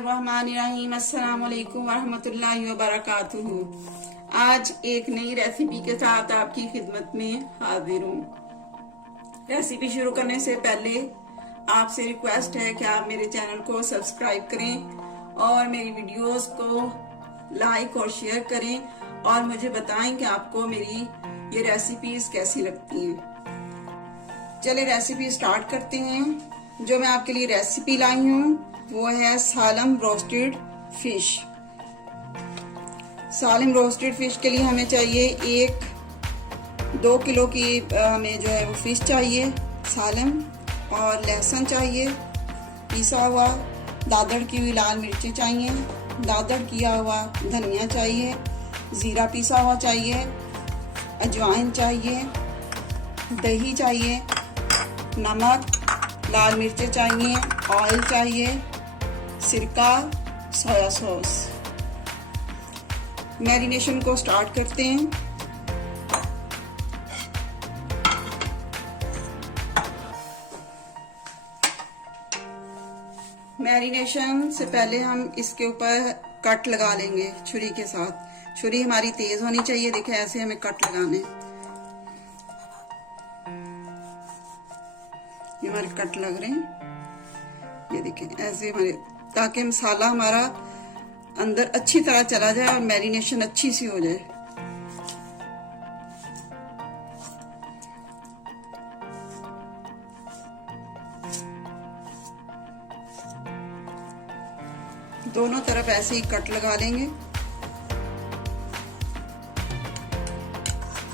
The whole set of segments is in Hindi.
बिस्मिल्लाहिर्रहमानिर्रहीम। अस्सलाम वालेकुम वरहमतुल्लाहि वबरकातुहू। आज एक नई रेसिपी के साथ आपकी खिदमत में हाजिर हूँ। रेसिपी शुरू करने से पहले आपसे रिक्वेस्ट है कि आप मेरे चैनल को सब्सक्राइब करें और मेरी वीडियोस को लाइक और शेयर करें और मुझे बताएं कि आपको मेरी ये रेसिपीज कैसी लगती हैं। चलिए रेसिपी स्टार्ट करते हैं। जो मैं आपके लिए रेसिपी लाई हूँ वो है Salam roasted fish. Salam roasted fish के लिए हमें चाहिए 2 किलो की हमें जो है वो फिश चाहिए, सालम, और लहसुन चाहिए पिसा हुआ, दादड़ की हुई लाल मिर्ची चाहिए, दादड़ किया हुआ धनिया चाहिए, जीरा पिसा हुआ चाहिए, अजवाइन चाहिए, दही चाहिए, नमक, लाल मिर्चें चाहिए, ऑयल चाहिए, सिरका, सोया सॉस। मैरिनेशन को स्टार्ट करते हैं। मैरिनेशन से पहले हम इसके ऊपर कट लगा लेंगे छुरी के साथ। छुरी हमारी तेज होनी चाहिए। देखिए ऐसे हमें कट लगाने, ये हमारे कट लग रहे हैं। ये देखिए ऐसे हमारे, ताकि मसाला हमारा अंदर अच्छी तरह चला जाए और मैरिनेशन अच्छी सी हो जाए। दोनों तरफ ऐसे ही कट लगा लेंगे।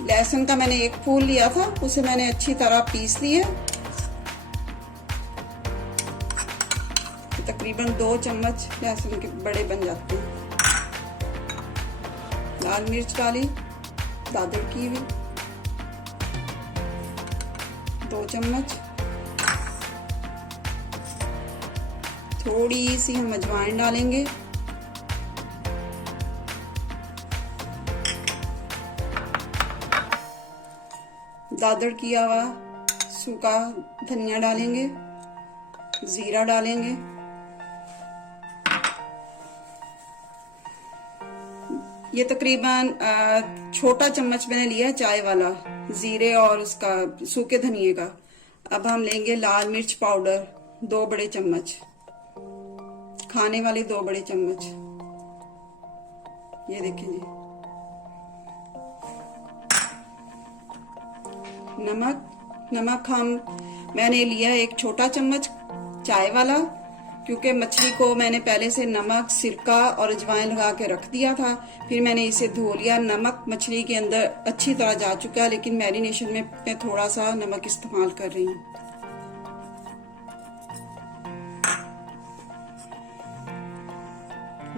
लहसुन का मैंने एक फूल लिया था, उसे मैंने अच्छी तरह पीस लिया। तकरीबन 2 चम्मच लहसुन के बड़े बन जाते हैं। लाल मिर्च डाली, दादड़ की हुई 2 चम्मच, थोड़ी सी हम अजवाइन डालेंगे, दादड़ किया हुआ सूखा धनिया डालेंगे, जीरा डालेंगे, ये तकरीबन छोटा चम्मच मैंने लिया है चाय वाला जीरे और उसका सूखे धनिए का। अब हम लेंगे लाल मिर्च पाउडर 2 बड़े चम्मच, खाने वाले 2 बड़े चम्मच। ये देखिए जी। नमक मैंने लिया है 1 छोटा चम्मच चाय वाला, क्योंकि मछली को मैंने पहले से नमक, सिरका और अजवाइन लगा के रख दिया था। फिर मैंने इसे धो लिया। नमक मछली के अंदर अच्छी तरह जा चुका है, लेकिन मैरिनेशन में मैं थोड़ा सा नमक इस्तेमाल कर रही हूँ।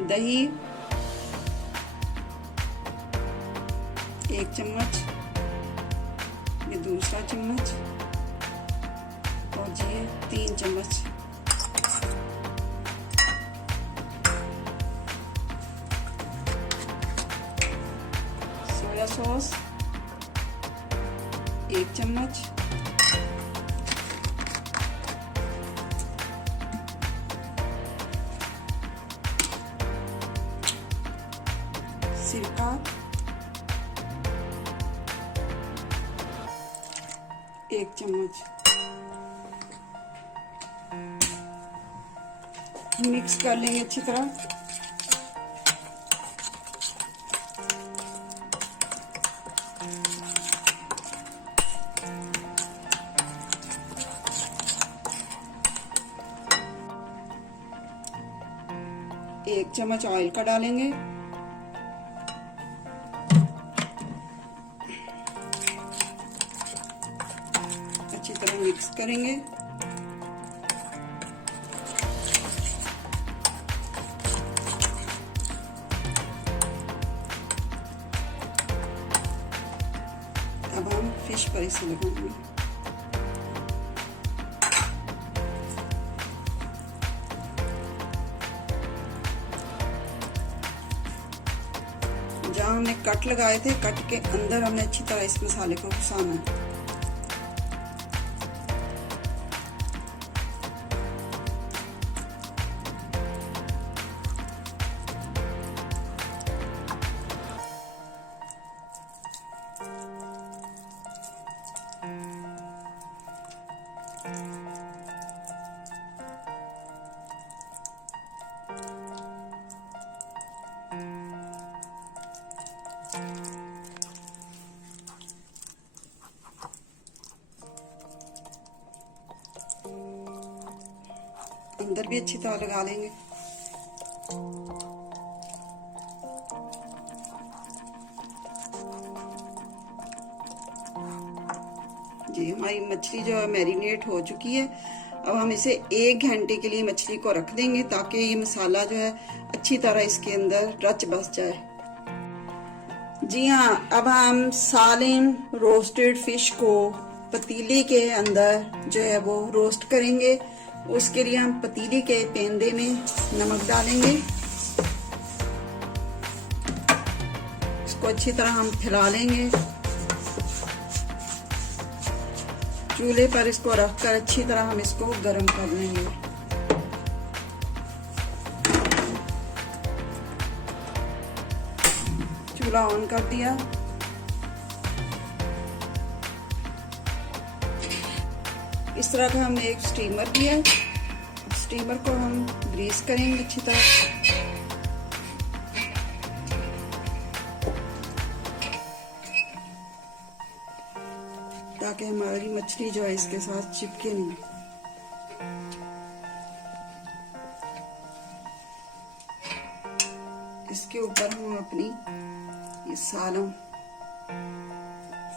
दही 1 चम्मच, ये दूसरा चम्मच, और ये 3 चम्मच। सोया सॉस 1 चम्मच, सिरका 1 चम्मच। मिक्स कर लेंगे अच्छी तरह। एक चम्मच ऑयल का डालेंगे, अच्छी तरह मिक्स करेंगे। अब हम फिश पर इसे लगाएंगे। जहाँ हमने कट लगाए थे, कट के अंदर हमने अच्छी तरह इस मसाले को घुसाना है। भी अच्छी तरह लगा लेंगे। जी हमारी मछली जो है मैरिनेट हो चुकी है। अब हम इसे 1 घंटे के लिए मछली को रख देंगे ताकि ये मसाला जो है अच्छी तरह इसके अंदर रच बस जाए। जी हाँ, अब हम सालिम रोस्टेड फिश को पतीले के अंदर जो है वो रोस्ट करेंगे। उसके लिए हम पतीले के पेंदे में नमक डालेंगे। इसको अच्छी तरह हम फैला लेंगे। चूल्हे पर इसको रखकर अच्छी तरह हम इसको गर्म कर लेंगे। चूल्हा ऑन कर दिया। इस तरह का हमने एक स्टीमर लिया। स्टीमर को हम ग्रीस करेंगे अच्छी तरह। ताकि हमारी मछली जो है इसके साथ चिपके नहीं। इसके ऊपर हम अपनी ये सालम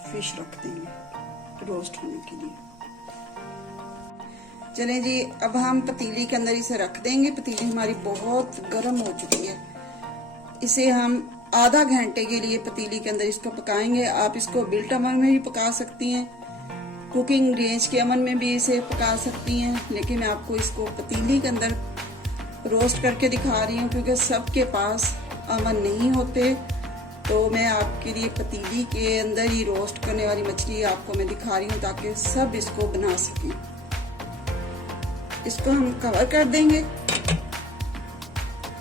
फिश रख देंगे रोस्ट होने के लिए। चलें जी, अब हम पतीली के अंदर इसे रख देंगे। पतीली हमारी बहुत गर्म हो चुकी है। इसे हम आधा घंटे के लिए पतीली के अंदर इसको पकाएंगे। आप इसको बिल्ट अवन में भी पका सकती हैं, कुकिंग रेंज के अवन में भी इसे पका सकती हैं, लेकिन मैं आपको इसको पतीली के अंदर रोस्ट करके दिखा रही हूँ क्योंकि सबके पास अवन नहीं होते। तो मैं आपके लिए पतीली के अंदर ही रोस्ट करने वाली मछली आपको मैं दिखा रही हूँ ताकि सब इसको बना सकें। इसको हम कवर कर देंगे।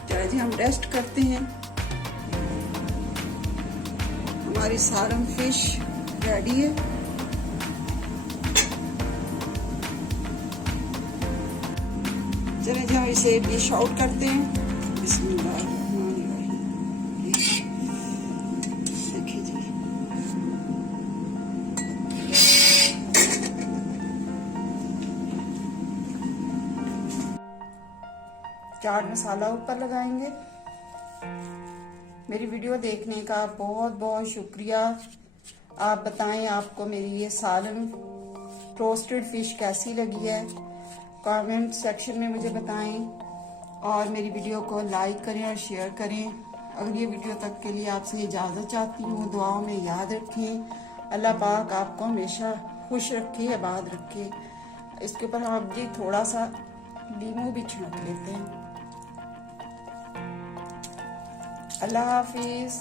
चलिए जी, हम रेस्ट करते हैं। हमारी सालम फिश रेडी है। चलिए जी, हम इसे डिश आउट करते हैं। देखिए जी, चाट मसाला ऊपर लगाएंगे। मेरी वीडियो देखने का बहुत बहुत शुक्रिया। आप बताएं आपको मेरी ये सालम रोस्टेड फिश कैसी लगी है। कमेंट सेक्शन में मुझे बताएं और मेरी वीडियो को लाइक करें और शेयर करें। अगली वीडियो तक के लिए आपसे इजाज़त चाहती हूँ। दुआओं में याद रखें। अल्लाह पाक आपको हमेशा खुश रखे, आबाद रखे। इसके ऊपर हम जी थोड़ा सा नींबू भी छिड़क लेते हैं। अल्लाह हाफिज।